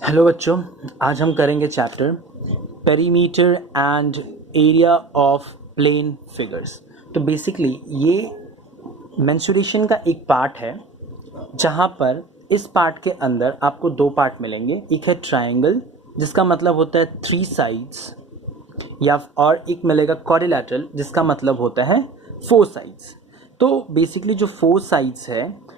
Hello बच्चों, आज हम करेंगे chapter perimeter and area of plane figures. तो बेसिकली ये मेंसुरेशन का एक पार्ट है जहाँ पर इस पार्ट के अंदर आपको दो पार्ट मिलेंगे। एक है ट्रायंगल जिसका मतलब होता है 3 साइड्स, या और एक मिलेगा क्वाड्रिलेटरल जिसका मतलब होता है 4 साइड्स। तो बेसिकली जो 4 साइड्स है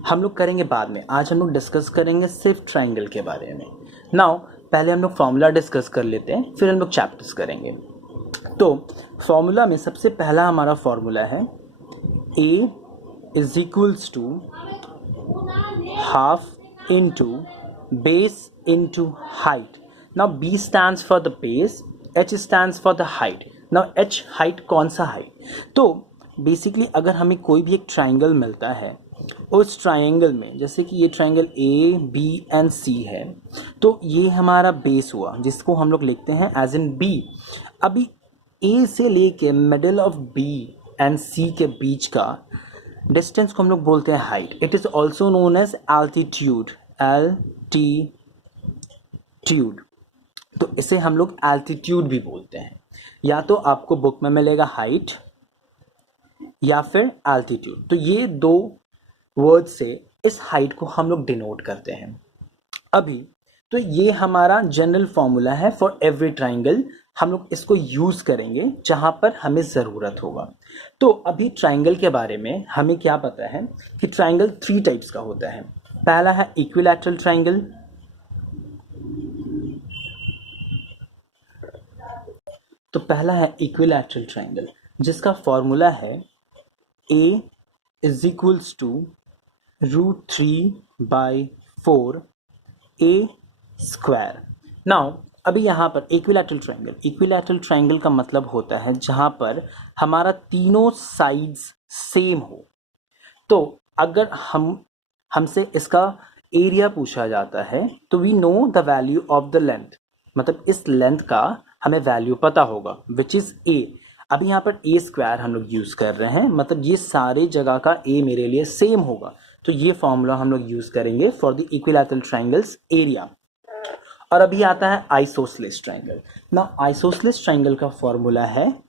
हम लोग करेंगे बाद में। आज हम लोग डिस्कस करेंगे सिर्फ ट्रायंगल के बारे में। नाउ पहले हम लोग फॉर्मूला डिस्कस कर लेते हैं, फिर हम लोग चैप्टर्स करेंगे। तो फॉर्मूला में सबसे पहला हमारा फॉर्मूला है A is equals to half into base into height. Now B stands for the base, H stands for the height. Now H height कौन सा हाइट? तो बेसिकली अगर हमें कोई भी एक ट्राइंगल मिलता है, उस ट्राइंगल में जैसे कि ये ट्राइंगल ए बी एंड सी है, तो ये हमारा बेस हुआ जिसको हम लोग लिखते हैं एज इन बी। अभी ए से लेके middle of B and C के बीच का डिस्टेंस को हम लोग बोलते हैं height. It is also known as altitude. Altitude, तो इसे हम लोग एल्टीट्यूड भी बोलते हैं। या तो आपको बुक में मिलेगा हाइट या फिर एल्टीट्यूड। तो ये दो वर्ड से इस हाइट को हम लोग डिनोट करते हैं। अभी तो ये हमारा जनरल फॉर्मूला है फॉर एवरी ट्राइंगल। हम लोग इसको यूज करेंगे जहां पर हमें ज़रूरत होगा। तो अभी ट्राइंगल के बारे में हमें क्या पता है कि ट्राइंगल 3 टाइप्स का होता है। पहला है इक्विलैटरल ट्राइंगल, तो पहला है इक्विलैटरल ट्राइंगल जिसका फॉर्मूला है A is equals to √3/4 a square. Now अभी यहाँ पर इक्विलैटरल ट्राइंगल का मतलब होता है जहाँ पर हमारा तीनों साइड्स सेम हो। तो अगर हमसे इसका एरिया पूछा जाता है तो we know the value of the length, मतलब इस लेंथ का हमें वैल्यू पता होगा विच इज़ a। अभी यहाँ पर a स्क्वायर हम लोग यूज़ कर रहे हैं, मतलब ये सारे जगह का a मेरे लिए सेम होगा। तो ये फॉर्मूला हम लोग यूज़ करेंगे for the equilateral triangles area. और अभी आता है आइसोसेलेस ट्राइंगल। ना आइसोसेलेस ट्राइंगल का फॉर्मूला है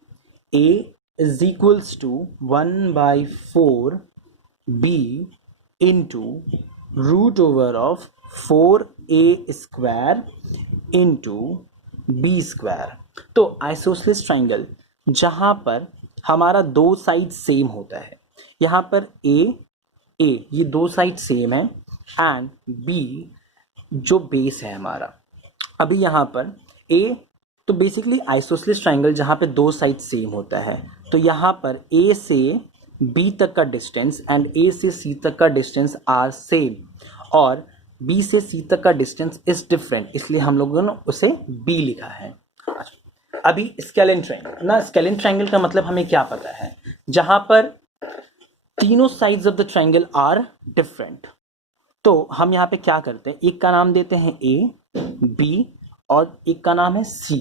a is equals to 1/4 b into √4a square into b square. तो आइसोसेलेस ट्राइंगल जहाँ पर हमारा दो साइड सेम होता है, यहाँ पर a ये दो साइड सेम है एंड b जो बेस है हमारा। अभी यहाँ पर a, तो बेसिकली आइसोसेलेस ट्राइंगल जहाँ पे दो साइड सेम होता है, तो यहाँ पर a से b तक का डिस्टेंस एंड a से c तक का डिस्टेंस आर सेम, और b से c तक का डिस्टेंस इज डिफरेंट, इसलिए हम लोगों ने उसे b लिखा है। अभी स्केलेन ट्राइंगल, ना स्केलेन ट्राइंगल का मतलब हमें क्या पता है, जहाँ पर तीनों sides of the triangle are different. तो हम यहाँ पे क्या करते हैं, एक का नाम देते हैं a, b और एक का नाम है c।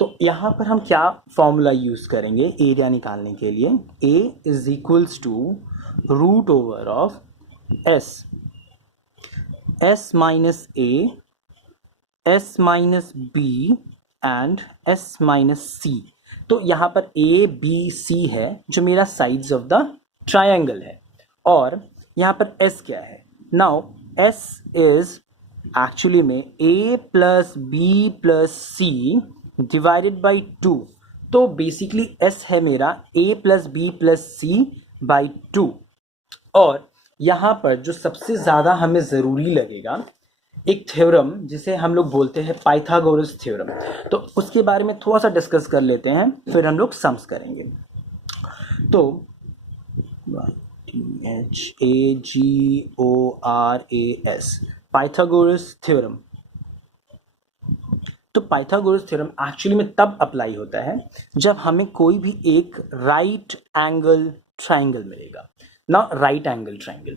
तो यहाँ पर हम क्या फॉर्मूला यूज करेंगे एरिया निकालने के लिए, a is equals to √s minus a, s minus b and s minus c। तो यहाँ पर a b c है जो मेरा साइड्स ऑफ द ट्रायंगल है, और यहाँ पर s क्या है। नाउ s इज एक्चुअली में a plus B plus C divided by 2। तो बेसिकली s है मेरा a plus B plus C by 2। और यहाँ पर जो सबसे ज़्यादा हमें ज़रूरी लगेगा एक थ्योरम जिसे हम लोग बोलते हैं पाइथागोरस थ्योरम, तो उसके बारे में थोड़ा सा डिस्कस कर लेते हैं, फिर हम लोग सम्स करेंगे। तो HAGORAS पाइथागोरस थ्योरम। तो पाइथागोरस थ्योरम एक्चुअली में तब अप्लाई होता है जब हमें कोई भी एक राइट एंगल ट्राइंगल मिलेगा, ना राइट एंगल ट्राइंगल।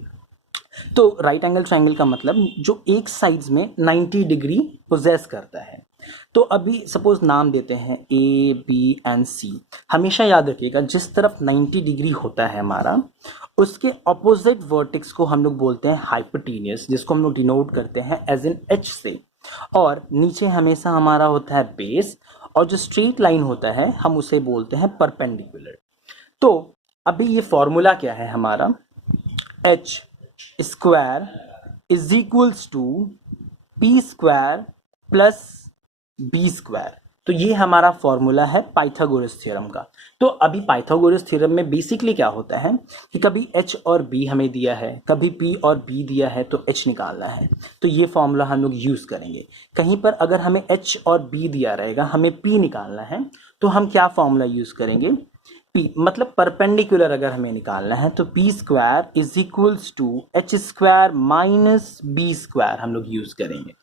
तो राइट एंगल ट्राइंगल का मतलब जो एक साइड्स में 90 डिग्री पोजेस करता है। तो अभी सपोज नाम देते हैं ए बी एंड सी। हमेशा याद रखिएगा जिस तरफ 90 डिग्री होता है हमारा, उसके ऑपोजिट वर्टेक्स को हम लोग बोलते हैं हाइपोटेन्यूस, जिसको हम लोग डिनोट करते हैं एज इन एच से। और नीचे हमेशा हमारा होता है बेस, और जो स्ट्रेट लाइन होता है हम उसे बोलते हैं परपेंडिकुलर। तो अभी ये फॉर्मूला क्या है हमारा, H square is equals to P square plus B square. तो ये हमारा फॉर्मूला है पाइथागोरस थ्योरम का। तो अभी पाइथागोरस थ्योरम में बेसिकली क्या होता है कि कभी h और b हमें दिया है, कभी p और b दिया है, तो h निकालना है, तो ये फॉर्मूला हम लोग यूज़ करेंगे। कहीं पर अगर हमें h और b दिया रहेगा, हमें p निकालना है, तो हम क्या फॉर्मूला यूज़ करेंगे, p मतलब परपेंडिकुलर अगर हमें निकालना है तो P square is equals to H square minus B square हम लोग यूज़ करेंगे।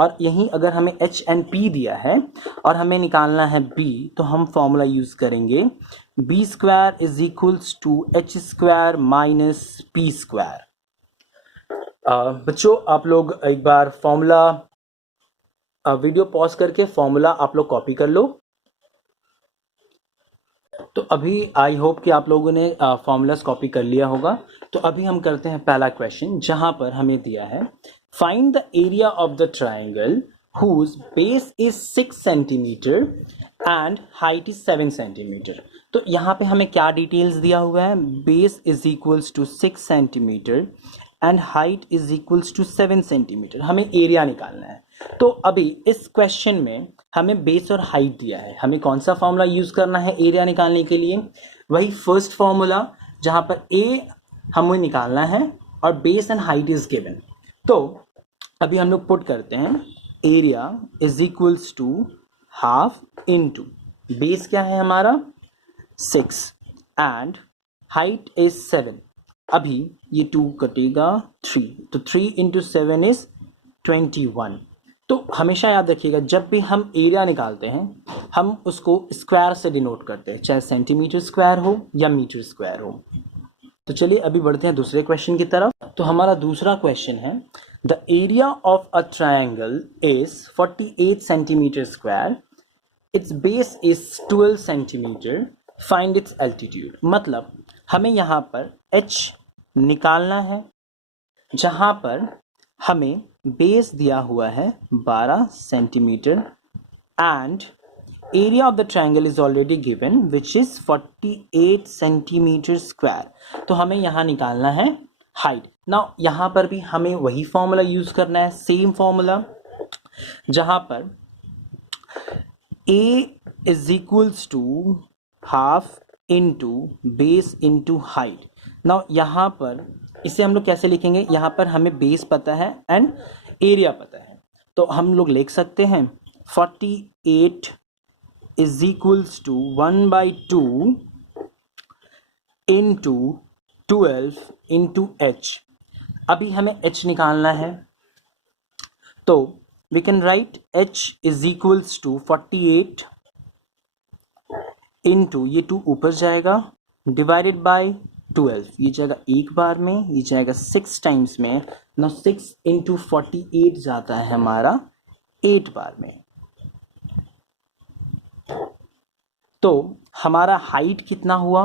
और यहीं अगर हमें h एंड p दिया है और हमें निकालना है b, तो हम फॉर्मूला यूज़ करेंगे B square is equals to H square minus P square. बच्चों आप लोग एक बार फॉर्मूला वीडियो पॉज करके फॉर्मूला आप लोग कॉपी कर लो। तो अभी आई होप कि आप लोगों ने फॉर्मूलाज कॉपी कर लिया होगा। तो अभी हम करते हैं पहला क्वेश्चन, जहां पर हमें दिया है find the area of the triangle whose base is 6 centimetre and height is 7 centimetre. तो यहाँ पे हमें क्या डिटेल्स दिया हुआ है, base is equals to 6 centimetre and height is equals to 7 centimetre. हमें एरिया निकालना है। तो अभी इस क्वेश्चन में हमें बेस और हाइट दिया है, हमें कौन सा फॉर्मूला यूज करना है एरिया निकालने के लिए, वही फर्स्ट फॉर्मूला जहां पर ए हमें निकालना है और base and height is given. तो अभी हम लोग पुट करते हैं area is equals to half into base क्या है हमारा 6 एंड हाइट इज 7। अभी ये 2 कटेगा 3, तो 3 इंटू 7 इज 21। तो हमेशा याद रखिएगा जब भी हम एरिया निकालते हैं हम उसको स्क्वायर से डिनोट करते हैं, चाहे सेंटीमीटर स्क्वायर हो या मीटर स्क्वायर हो। तो चलिए अभी बढ़ते हैं दूसरे क्वेश्चन की तरफ। तो हमारा दूसरा क्वेश्चन है the area of a triangle is 48 centimetre square, it's base is 12 centimetre, find its altitude. मतलब हमें यहाँ पर h निकालना है, जहाँ पर हमें बेस दिया हुआ है 12 centimetre and area of the triangle is already given which is 48 centimetre square. तो हमें यहाँ निकालना है हाइट। नाउ यहाँ पर भी हमें वही फॉर्मूला यूज करना है, सेम फॉर्मूला, जहाँ पर a is equals to half into base into height. Now यहाँ पर इसे हम लोग कैसे लिखेंगे, यहाँ पर हमें बेस पता है एंड एरिया पता है, तो हम लोग लिख सकते हैं 48 is equals to 1/2 into 12 into h। अभी हमें h निकालना है, तो we can write h is equals to 48 into ये 2 ऊपर जाएगा डिवाइडेड बाय 12, ये जाएगा एक बार में, ये जाएगा 6 टाइम्स में। ना 6 इंटू 48 जाता है हमारा 8 बार में। तो हमारा हाइट कितना हुआ,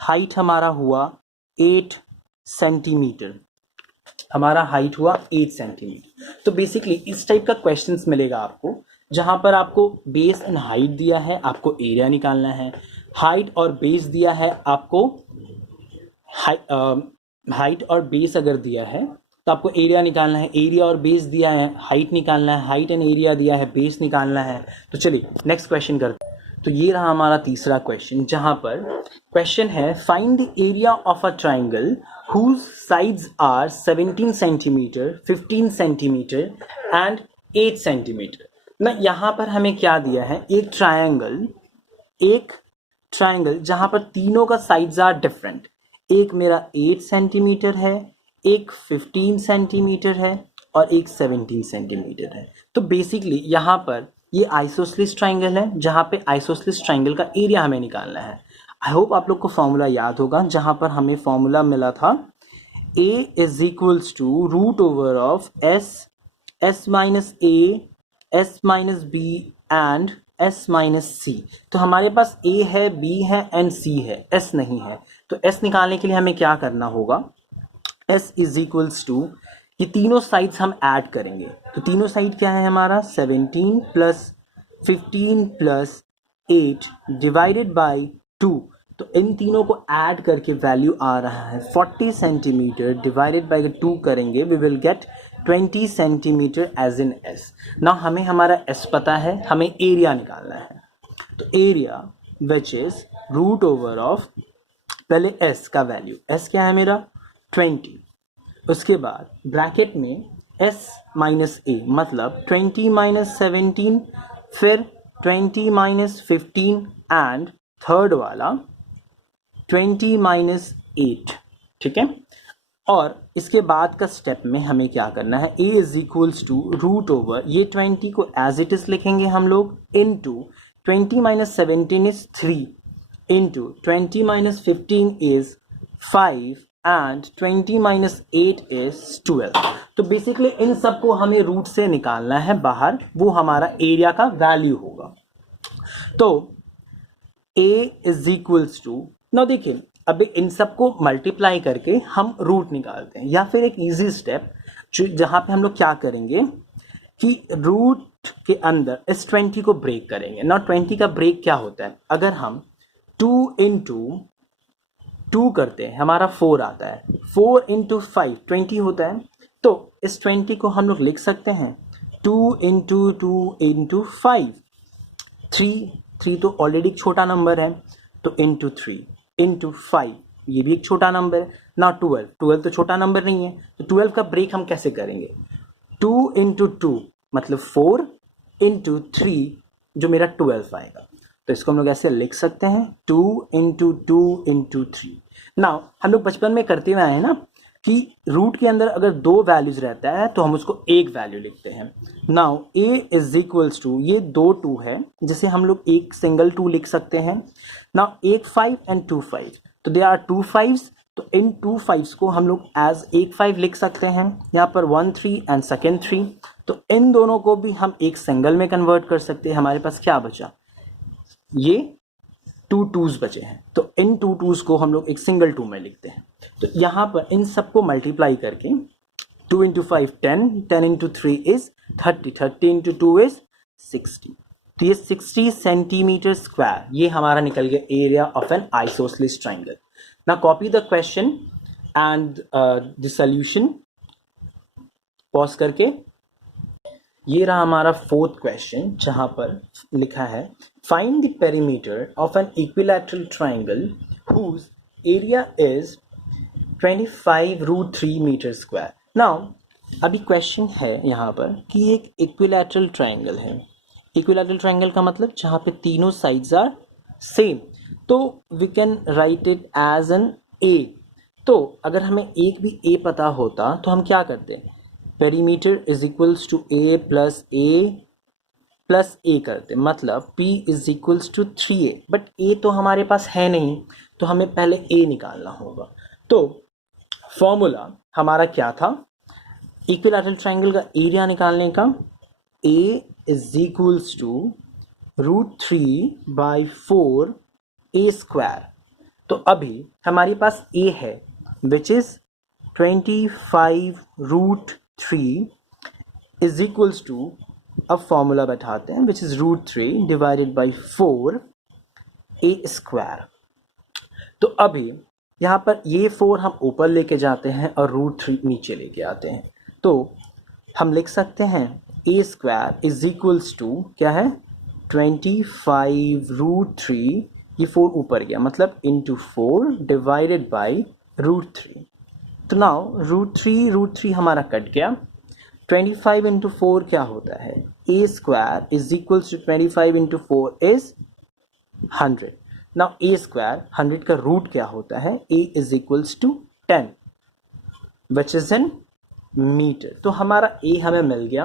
हाइट हमारा हुआ 8 सेंटीमीटर, हमारा हाइट हुआ 8 सेंटीमीटर। तो बेसिकली इस टाइप का क्वेश्चंस मिलेगा आपको, जहां पर आपको बेस एंड हाइट दिया है, आपको एरिया निकालना है, हाइट और बेस दिया है, आपको हाइट और बेस अगर दिया है तो आपको एरिया निकालना है, एरिया और बेस दिया है, हाइट निकालना है, हाइट एंड एरिया दिया है, बेस निकालना है। तो चलिए नेक्स्ट क्वेश्चन करते हैं। तो ये रहा हमारा तीसरा क्वेश्चन, जहां पर क्वेश्चन है find the area of a triangle whose sides are 17 centimetre, 15 centimetre and 8 centimetre. ना यहाँ पर हमें क्या दिया है, एक ट्राइंगल जहां पर तीनों का साइड्स आर डिफरेंट, एक मेरा 8 सेंटीमीटर है, एक 15 सेंटीमीटर है और एक 17 सेंटीमीटर है। तो बेसिकली यहाँ पर ये आइसोसेलेस ट्राइंगल है, जहाँ पे आइसोसेलेस ट्राइंगल का एरिया हमें निकालना है। आई होप आप लोग को फॉर्मूला याद होगा, जहाँ पर हमें फॉर्मूला मिला था a is equals to root over of s minus a, s minus b and S minus C. तो हमारे पास A है, B है एंड C है, S नहीं है। तो S निकालने के लिए हमें क्या करना होगा, S इज इक्वल्स टू, ये तीनों साइड्स हम ऐड करेंगे। तो तीनों साइड क्या है हमारा, 17 प्लस 15 प्लस 8 डिवाइडेड बाई 2। तो इन तीनों को ऐड करके वैल्यू आ रहा है 40 सेंटीमीटर, डिवाइडेड बाई 2 करेंगे we will get 20 centimetre as in S. ना हमें हमारा एस पता है, हमें एरिया निकालना है। तो area which is root over of, पहले एस का वैल्यू, एस क्या है मेरा 20, उसके बाद ब्रैकेट में एस माइनस ए मतलब 20 माइनस 17, फिर 20 माइनस 15 एंड थर्ड वाला 20 माइनस 8, ठीक है। और इसके बाद का स्टेप में हमें क्या करना है, a is equals to root over, ये 20 को एज इट इज लिखेंगे हम लोग, into 20 minus 17 is 3, into 20 minus 15 is 5 and 20 minus 8 is 12। तो बेसिकली इन सबको हमें रूट से निकालना है बाहर, वो हमारा एरिया का वैल्यू होगा। तो a इज इक्वल्स टू, ना देखिए अभी इन सबको मल्टीप्लाई करके हम रूट निकालते हैं, या फिर एक इजी स्टेप जहां पे हम लोग क्या करेंगे कि रूट के अंदर इस 20 को ब्रेक करेंगे ना। 20 का ब्रेक क्या होता है, अगर हम 2 इंटू 2 करते हैं हमारा 4 आता है, 4 इंटू 5 20 होता है। तो इस 20 को हम लोग लिख सकते हैं 2 इंटू 2 इंटू 5, 3 तो ऑलरेडी छोटा नंबर है, तो इंटू 3 इंटू 5 ये भी एक छोटा नंबर है ना। 12 तो छोटा नंबर नहीं है, तो 12 का ब्रेक हम कैसे करेंगे, 2 इंटू 2 मतलब 4 इंटू 3 जो मेरा 12 आएगा। तो इसको हम लोग ऐसे लिख सकते हैं 2 इंटू 2 इंटू 3। नाउ हम लोग बचपन में करते हुए आए हैं ना कि रूट के अंदर अगर 2 वैल्यूज रहता है तो हम उसको एक वैल्यू लिखते हैं। Now a is equals to, ये 2 2 है जिसे हम लोग एक सिंगल 2 लिख सकते हैं। नाउ एक 5 एंड 2 5, तो दे आर 2 5s, तो इन 2 5s को हम लोग एज एक 5 लिख सकते हैं। यहाँ पर 1 3 एंड सेकेंड 3, तो इन दोनों को भी हम एक सिंगल में कन्वर्ट कर सकते हैं। हमारे पास क्या बचा, ये 2 2s बचे हैं, तो इन 2 2s को हम लोग एक सिंगल 2 में लिखते हैं। तो यहाँ पर इन सबको मल्टीप्लाई करके 2 into 5 10, 10 into 3 is 30, 30 into 2 is 60। तो ये 60 सेंटीमीटर स्क्वायर ये हमारा निकल गया area of an isosceles triangle. ना copy the question and the solution, pause करके। ये रहा हमारा 4th क्वेश्चन जहां पर लिखा है find the perimeter of an equilateral triangle whose area is 25√3 metre square. Now अभी क्वेश्चन है यहाँ पर कि एक इक्विलैटरल ट्राइंगल है। इक्विलैटरल ट्राइंगल का मतलब जहाँ पे तीनों साइड्स आर सेम, तो we can write it as an A. तो अगर हमें एक भी ए पता होता तो हम क्या करते हैं, perimeter is equals to A plus A करते, मतलब p is equals to 3a। But a तो हमारे पास है नहीं, तो हमें पहले a निकालना होगा। तो फॉर्मूला हमारा क्या था, इक्विलैटरल ट्राइंगल का एरिया निकालने का, a is equals to √3/4 a square. तो अभी हमारे पास a है which is 25√3 is equals to, अब फॉर्मूला बैठाते हैं which is √3 divided by 4 a square. तो अभी यहाँ पर ये 4 हम ऊपर लेके जाते हैं और √3 नीचे लेके आते हैं, तो हम लिख सकते हैं a square is equals to क्या है 25√3, ये 4 ऊपर गया मतलब इंटू 4 डिवाइडेड बाई √3। तो नाउ √3 हमारा कट गया, 25 इंटू 4 क्या होता है, a square is equals to 25 into 4 is 100। Now a square 100 का रूट क्या होता है, a is equals to 10 which is in metre. तो हमारा a हमें मिल गया।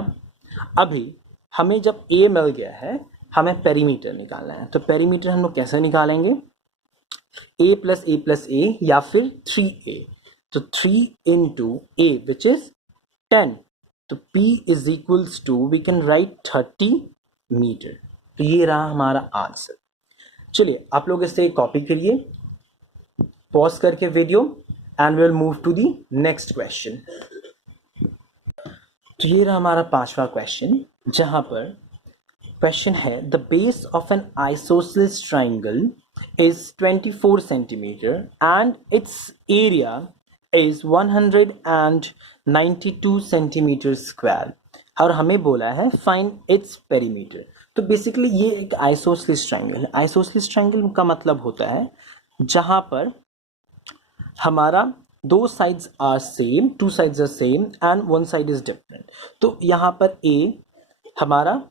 अभी हमें जब a मिल गया है हमें पेरीमीटर निकालना है, तो पेरीमीटर हम लोग कैसे निकालेंगे, a प्लस या फिर 3a। तो 3 इंटू a विच इज 10, तो p is equals to we can write 30 metre. तो ये रहा हमारा आंसर। चलिए आप लोग इसे कॉपी करिए, पॉज करके video, and will move to the next question. तो ये रहा हमारा 5वां क्वेश्चन, जहां पर क्वेश्चन है the base of an isosceles triangle is 24 centimetre and its area is 192 centimetre square, और हमें बोला है फाइंड इट्स पेरीमीटर। तो बेसिकली ये एक आइसोसेलेस ट्राइंगल है। आइसोसेलेस ट्राइंगल का मतलब होता है जहां पर हमारा दो sides are same, two sides are same and one side is different. तो यहाँ पर ए हमारा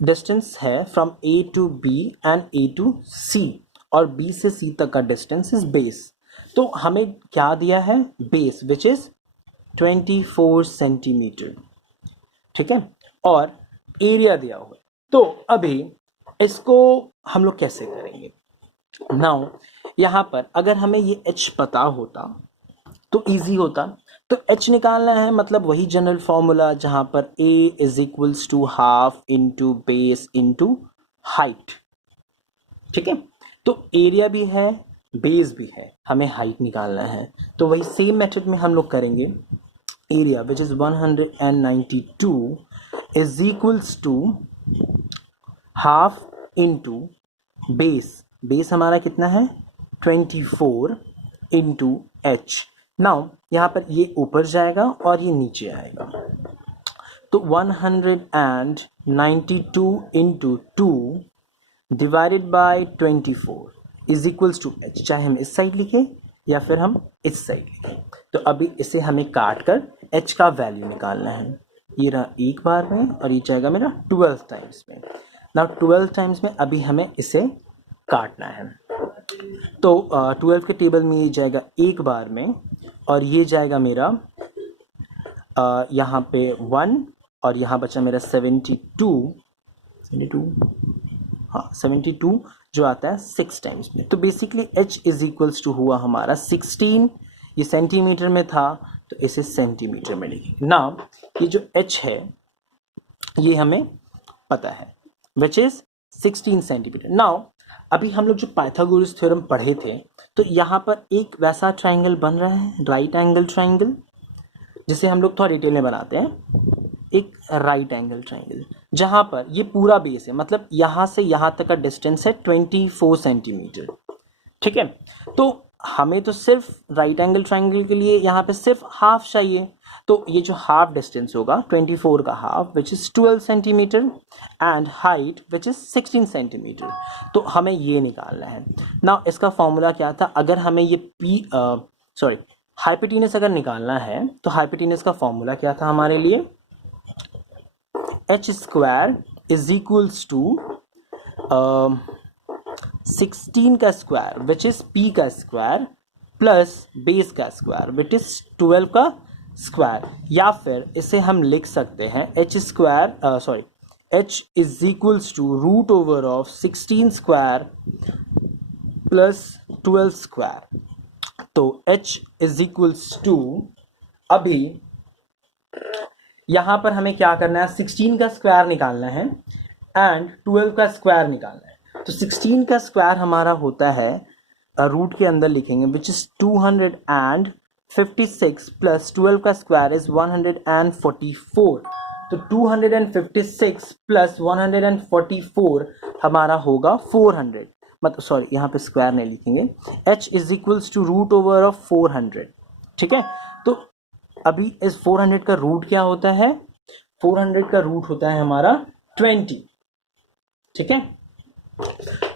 डिस्टेंस है from A to B and A to सी, और बी से सी तक का डिस्टेंस इज बेस। तो हमें क्या दिया है? बेस विच इज 24 सेंटीमीटर, ठीक है, और एरिया दिया हुआ है। तो अभी इसको हम लोग कैसे करेंगे? नाउ यहाँ पर अगर हमें ये h पता होता तो इजी होता। तो h निकालना है, मतलब वही जनरल फॉर्मूला जहाँ पर a is equals to half into base into height, ठीक है। तो एरिया भी है, बेस भी है, हमें हाइट निकालना है। तो वही सेम मेथड में हम लोग करेंगे। Area which is 192 is equals to half into base, base हमारा कितना है 24 इंटू एच। नाउ यहाँ पर ये ऊपर जाएगा और ये नीचे आएगा, तो 192 into 2 divided by 24 is equals to H. चाहे हम इस साइड लिखें या फिर हम इस साइड लिखें। तो अभी इसे हमें काट कर एच का वैल्यू निकालना है। ये रहा एक बार में और ये जाएगा मेरा 12 टाइम्स में। नाउ 12 टाइम्स में अभी हमें इसे काटना है। तो 12 के टेबल में ये जाएगा एक बार में, और ये जाएगा मेरा यहाँ पे 1, और यहाँ बचा मेरा 72, हाँ 72 जो आता है 6 टाइम्स में। तो basically h is equals to हुआ हमारा 16। ये सेंटीमीटर में था तो इसे सेंटीमीटर में लिखेंगे। नाउ ये जो h है ये हमें पता है विच इज 16 सेंटीमीटर। नाउ अभी हम लोग जो पाइथागोरस थ्योरम पढ़े थे, तो यहाँ पर एक वैसा ट्राइंगल बन रहा है, राइट एंगल ट्राइंगल, जिसे हम लोग थोड़ा डिटेल में बनाते हैं। एक राइट एंगल ट्राइंगल जहाँ पर ये पूरा बेस है, मतलब यहाँ से यहाँ तक का डिस्टेंस है 24 सेंटीमीटर, ठीक है। तो हमें तो सिर्फ राइट एंगल ट्राइंगल के लिए यहाँ पे सिर्फ हाफ चाहिए। तो ये जो हाफ डिस्टेंस होगा 24 का half which is 12 centimetre and height which is 16 centimetre. तो हमें ये निकालना है ना। इसका फॉर्मूला क्या था? अगर हमें ये हाइपोटेनस अगर निकालना है तो हाइपोटेनस का फॉर्मूला क्या था हमारे लिए? h square is equals to 16 का स्क्वायर विच इज p का स्क्वायर प्लस बेस का स्क्वायर विच इज 12 का स्क्वायर, या फिर इसे हम लिख सकते हैं h is equals to root over of 16 square plus 12 square. तो h इज इक्वल्स टू, अभी यहां पर हमें क्या करना है? 16 का स्क्वायर निकालना है एंड 12 का स्क्वायर निकालना है। तो 16 का स्क्वायर हमारा होता है, रूट के अंदर लिखेंगे विच इज 256 प्लस 12 का स्क्वायर इज 144। तो 256 प्लस 144 हमारा होगा 400, मतलब सॉरी यहाँ पे स्क्वायर नहीं लिखेंगे। h is equals to root over of 400, ठीक है। तो अभी इस 400 का रूट क्या होता है? 400 का रूट होता है हमारा 20, ठीक है।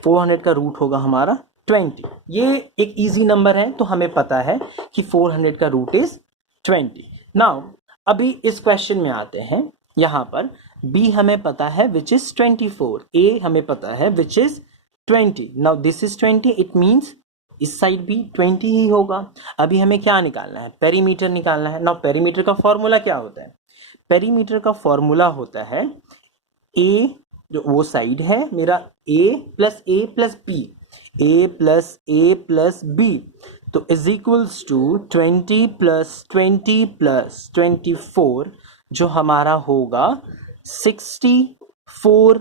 400 का रूट होगा हमारा 20। ये एक इजी नंबर है तो हमें पता है कि 400 का रूट इज 20। नाउ अभी इस क्वेश्चन में आते हैं। यहाँ पर b हमें पता है विच इज 24, a हमें पता है which is 20। Now this is 20, it means इस साइड भी 20 ही होगा। अभी हमें क्या निकालना है? पेरीमीटर निकालना है। नाउ पेरीमीटर का फॉर्मूला क्या होता है? पेरीमीटर का फॉर्मूला होता है a, जो वो साइड है मेरा, a plus b, a plus a plus b, तो is equals to 20 plus 20 plus 24, जो हमारा होगा 64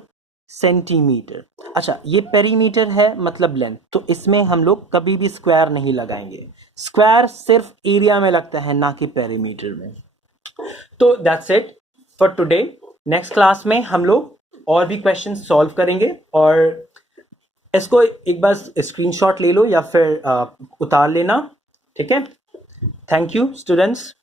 सेंटीमीटर। अच्छा, ये पेरीमीटर है मतलब लेंथ, तो इसमें हम लोग कभी भी स्क्वायर नहीं लगाएंगे। स्क्वायर सिर्फ एरिया में लगता है, ना कि पेरीमीटर में। तो that's it for today. Next class में हम लोग और भी क्वेश्चन सॉल्व करेंगे, और इसको एक बार स्क्रीनशॉट ले लो या फिर उतार लेना, ठीक है। Thank you students.